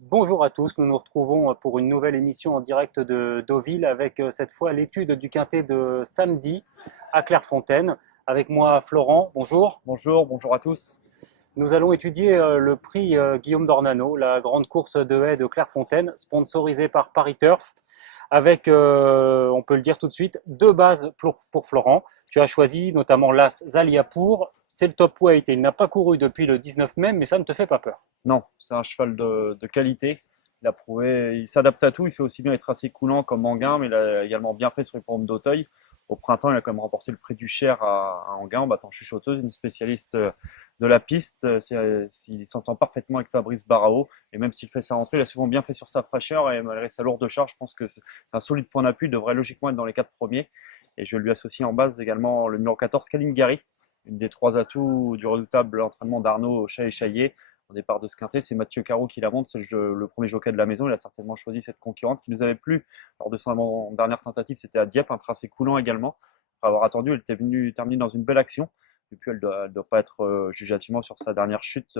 Bonjour à tous, nous nous retrouvons pour une nouvelle émission en direct de Deauville avec cette fois l'étude du quintet de samedi à Clairefontaine. Avec moi Florent, bonjour. Bonjour, bonjour à tous. Nous allons étudier le prix Guillaume d'Ornano, la grande course de haies de Clairefontaine, sponsorisée par Paris Turf, avec, on peut le dire tout de suite, deux bases pour Florent. Tu as choisi notamment l'As Zaliapour, c'est le top weight et il n'a pas couru depuis le 19 mai, mais ça ne te fait pas peur. Non, c'est un cheval de qualité. Il a prouvé, il s'adapte à tout. Il fait aussi bien les tracés coulants comme Anguin, mais il a également bien fait sur les pommes d'Auteuil. Au printemps, il a quand même remporté le prix du Cher à Anguin en battant Chuchoteuse, une spécialiste de la piste. Il s'entend parfaitement avec Fabrice Barao. Et même s'il fait sa rentrée, il a souvent bien fait sur sa fraîcheur et malgré sa lourde charge, je pense que c'est un solide point d'appui. Il devrait logiquement être dans les 4 premiers. Et je lui associe en base également le numéro 14, Kalingari, une des 3 atouts du redoutable entraînement d'Arnaud Chaillet. Au départ de ce quintet, c'est Mathieu Caro qui la monte, c'est le premier jockey de la maison. Il a certainement choisi cette concurrente qui nous avait plu lors de son dernière tentative, c'était à Dieppe, un tracé coulant également. Après avoir attendu, elle était venue terminer dans une belle action. Depuis, elle ne doit pas être jugée hâtivement sur sa dernière chute.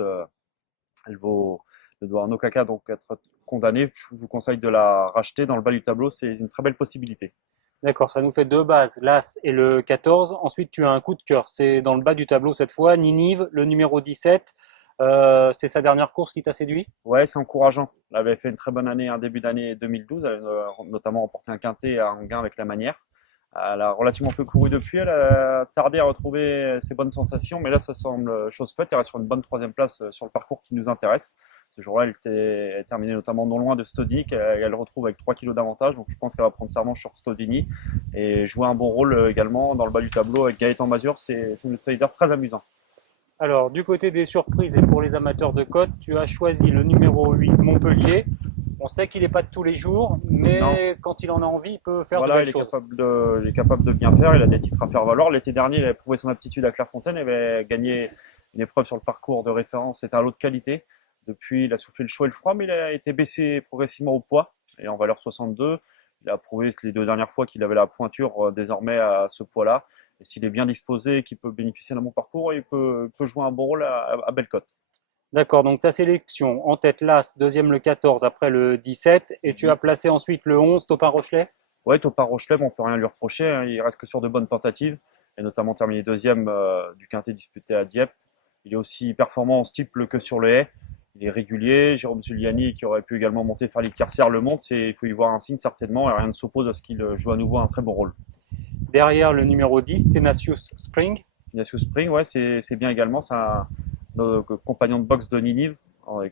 Elle ne doit en aucun cas donc être condamnée. Je vous conseille de la racheter dans le bas du tableau, c'est une très belle possibilité. D'accord, ça nous fait deux bases, l'As et le 14. Ensuite, tu as un coup de cœur, c'est dans le bas du tableau cette fois, Ninive, le numéro 17. C'est sa dernière course qui t'a séduit? Ouais, c'est encourageant. Elle avait fait une très bonne année, un début d'année 2012. Elle a notamment remporté un quintet à Anguin avec la Manière. Elle a relativement peu couru depuis. Elle a tardé à retrouver ses bonnes sensations, mais là, ça semble chose faite. Elle reste sur une bonne 3e place sur le parcours qui nous intéresse. Ce jour-là, elle terminait notamment non loin de Stodini, qu'elle retrouve avec 3 kilos d'avantage. Donc, je pense qu'elle va prendre sa revanche sur Stodini et jouer un bon rôle également dans le bas du tableau avec Gaëtan Mazur. C'est un outsider très amusant. Alors, du côté des surprises et pour les amateurs de cote, tu as choisi le numéro 8, Montpellier. On sait qu'il n'est pas de tous les jours, mais Non. quand il en a envie, il peut faire de Voilà, belles choses. il est capable de bien faire, il a des titres à faire valoir. L'été dernier, il avait prouvé son aptitude à Clairefontaine, il avait gagné une épreuve sur le parcours de référence, c'était un lot de qualité. Depuis, il a soufflé le chaud et le froid, mais il a été baissé progressivement au poids, et en valeur 62. Il a prouvé les 2 dernières fois qu'il avait la pointure désormais à ce poids-là. Et s'il est bien disposé et qu'il peut bénéficier d'un bon parcours, il peut jouer un bon rôle à belle cote. D'accord, donc ta sélection en tête l'As, deuxième le 14, après le 17, et tu as placé ensuite le 11, Topin Rochelet. Ouais, Topin Rochelet, on peut rien lui reprocher, hein. Il reste que sur de bonnes tentatives, et notamment terminé deuxième du quintet disputé à Dieppe. Il est aussi performant en steeple que sur le haie. Il est régulier. Jérôme Zuliani, qui aurait pu également monter faire les tertiaires, le monte. Il faut y voir un signe certainement, et rien ne s'oppose à ce qu'il joue à nouveau un très bon rôle. Derrière le numéro 10, Tenacious Spring. Ignatius Spring, ouais, c'est bien également. C'est un compagnon de boxe de Ninive,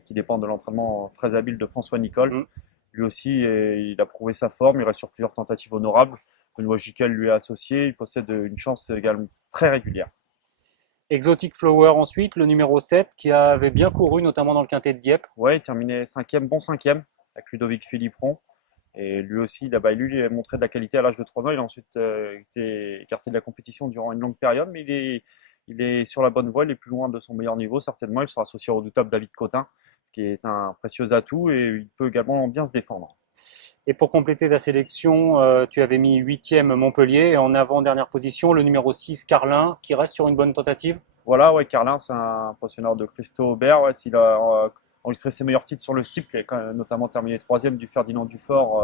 qui dépend de l'entraînement très habile de François Nicole. Mm. Lui aussi, il a prouvé sa forme. Il reste sur plusieurs tentatives honorables. Benoît Giquel lui est associé. Il possède une chance également très régulière. Exotic Flower ensuite, le numéro 7, qui avait bien couru, notamment dans le quintet de Dieppe. Ouais, il terminait 5e, bon 5e, avec Ludovic Philippron. Et lui aussi, il a montré de la qualité à l'âge de 3 ans. Il a ensuite été écarté de la compétition durant une longue période, mais il est sur la bonne voie. Il est plus loin de son meilleur niveau, certainement. Il sera associé au redoutable David Cotin, ce qui est un précieux atout, et il peut également bien se défendre. Et pour compléter ta sélection, tu avais mis 8e Montpellier et en avant-dernière position, le numéro 6 Carlin, qui reste sur une bonne tentative. Voilà, ouais, Carlin, c'est un pensionnaire de Christo Aubert. Ouais, s'il a enregistré ses meilleurs titres sur le steeple, il a quand même notamment terminé 3e du Ferdinand Dufort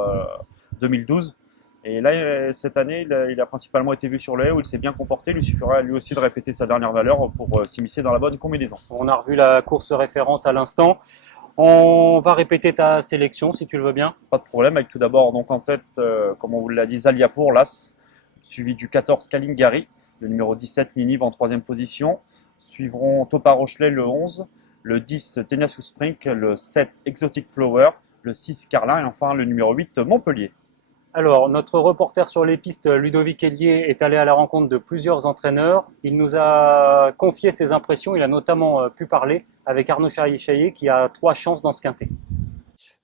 2012. Et là, cette année, il a principalement été vu sur le haie où il s'est bien comporté. Il lui suffira lui aussi de répéter sa dernière valeur pour s'immiscer dans la bonne combinaison. On a revu la course référence à l'instant. On va répéter ta sélection si tu le veux bien. Pas de problème, avec tout d'abord donc en tête, comme on vous l'a dit, Zaliapour, l'As, suivi du 14 Kalingari, le numéro 17 Ninive en 3e position. Suivront Topin Rochelet le 11, le 10 Tenacious Spring, le 7 Exotic Flower, le 6 Carlin et enfin le numéro 8 Montpellier. Alors, notre reporter sur les pistes, Ludovic Hélier, est allé à la rencontre de plusieurs entraîneurs. Il nous a confié ses impressions. Il a notamment pu parler avec Arnaud Chaillet qui a 3 chances dans ce quintet.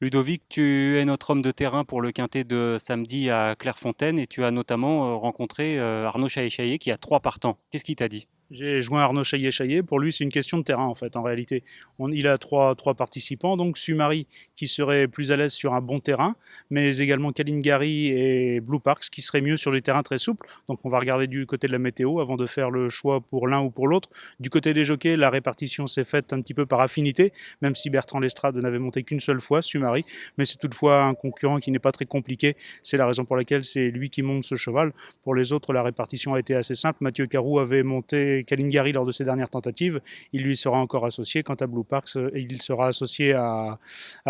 Ludovic, tu es notre homme de terrain pour le quintet de samedi à Clairefontaine et tu as notamment rencontré Arnaud Chaillet qui a 3 partants. Qu'est-ce qu'il t'a dit? J'ai joint Arnaud Chaillet-Chaillet. Pour lui, c'est une question de terrain, en fait, en réalité. Il a trois participants. Donc, Sumari, qui serait plus à l'aise sur un bon terrain, mais également Kalingari et Blue Parks, qui seraient mieux sur des terrains très souples. Donc, on va regarder du côté de la météo avant de faire le choix pour l'un ou pour l'autre. Du côté des jockeys, la répartition s'est faite un petit peu par affinité, même si Bertrand Lestrade n'avait monté qu'une seule fois, Sumari. Mais c'est toutefois un concurrent qui n'est pas très compliqué. C'est la raison pour laquelle c'est lui qui monte ce cheval. Pour les autres, la répartition a été assez simple. Mathieu Carou avait monté Kalingari lors de ses dernières tentatives. Il lui sera encore associé. Quant à Blue Parks, il sera associé à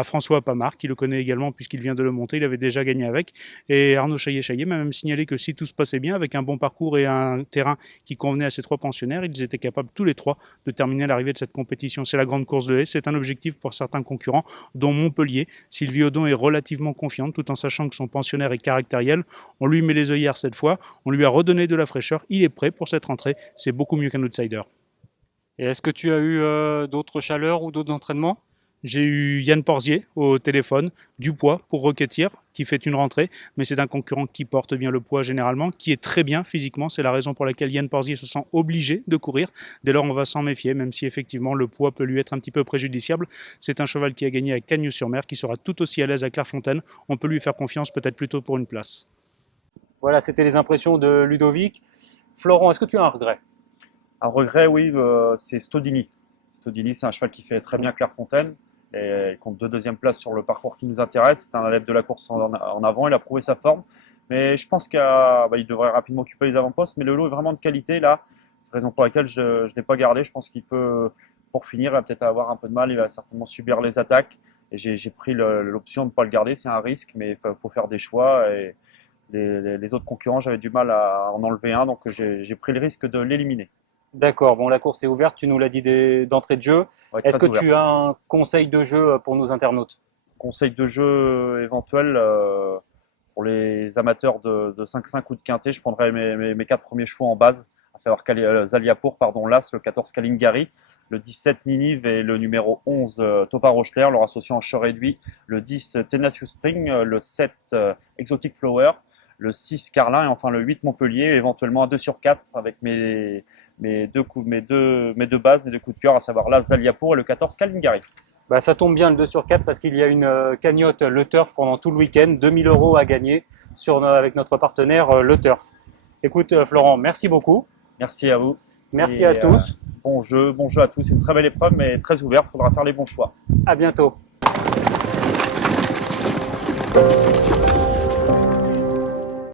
François Pamard, qui le connaît également puisqu'il vient de le monter. Il avait déjà gagné avec. Et Arnaud Chaillet-Chaillet m'a même signalé que si tout se passait bien, avec un bon parcours et un terrain qui convenait à ces trois pensionnaires, ils étaient capables tous les trois de terminer à l'arrivée de cette compétition. C'est la grande course de haie. C'est un objectif pour certains concurrents, dont Montpellier. Sylvie Audon est relativement confiante, tout en sachant que son pensionnaire est caractériel. On lui met les œillères cette fois. On lui a redonné de la fraîcheur. Il est prêt pour cette rentrée. C'est beaucoup mieux qu'un outsider. Et est-ce que tu as eu d'autres chaleurs ou d'autres entraînements? J'ai eu Yann Porzier au téléphone, du poids pour Roquetière, qui fait une rentrée, mais c'est un concurrent qui porte bien le poids généralement, qui est très bien physiquement. C'est la raison pour laquelle Yann Porzier se sent obligé de courir. Dès lors, on va s'en méfier, même si effectivement le poids peut lui être un petit peu préjudiciable. C'est un cheval qui a gagné à Cagnes-sur-Mer, qui sera tout aussi à l'aise à Clairefontaine. On peut lui faire confiance, peut-être plutôt pour une place. Voilà, c'était les impressions de Ludovic. Florent, est-ce que tu as un regret? Un regret, oui, c'est Stodini. Stodini, c'est un cheval qui fait très bien Clairefontaine et il compte 2 places sur le parcours qui nous intéresse. C'est un adepte de la course en avant, il a prouvé sa forme. Mais je pense qu'il devrait rapidement occuper les avant-postes. Mais le lot est vraiment de qualité là. C'est la raison pour laquelle je ne l'ai pas gardé. Je pense qu'il peut, pour finir, il va peut-être avoir un peu de mal. Il va certainement subir les attaques. Et j'ai pris l'option de ne pas le garder. C'est un risque, mais il faut faire des choix. Et les autres concurrents, j'avais du mal à en enlever un. Donc j'ai pris le risque de l'éliminer. D'accord, bon, la course est ouverte, tu nous l'as dit d'entrée de jeu. Ouais, Est-ce que très tu as un conseil de jeu pour nos internautes? Conseil de jeu éventuel pour les amateurs de 5-5 ou de quintet, je prendrais mes 4 premiers chevaux en base, à savoir Zaliapour, l'As, le 14 Kalingari, le 17 Ninive et le numéro 11 Topa Rochelaire, leur associant en short réduit, le 10 Tenacious Spring, le 7 Exotic Flower, le 6 Carlin et enfin le 8 Montpellier, éventuellement un 2 sur 4 avec mes deux bases, mes deux coups de cœur, à savoir l'As Zaliapour et le 14 Kalingari. Bah, ça tombe bien le 2 sur 4 parce qu'il y a une cagnotte Le Turf pendant tout le week-end, 2000 € à gagner avec notre partenaire Le Turf. Écoute Florent, merci beaucoup. Merci à vous. Merci à tous. Bon jeu à tous. C'est une très belle épreuve mais très ouverte, il faudra faire les bons choix. À bientôt.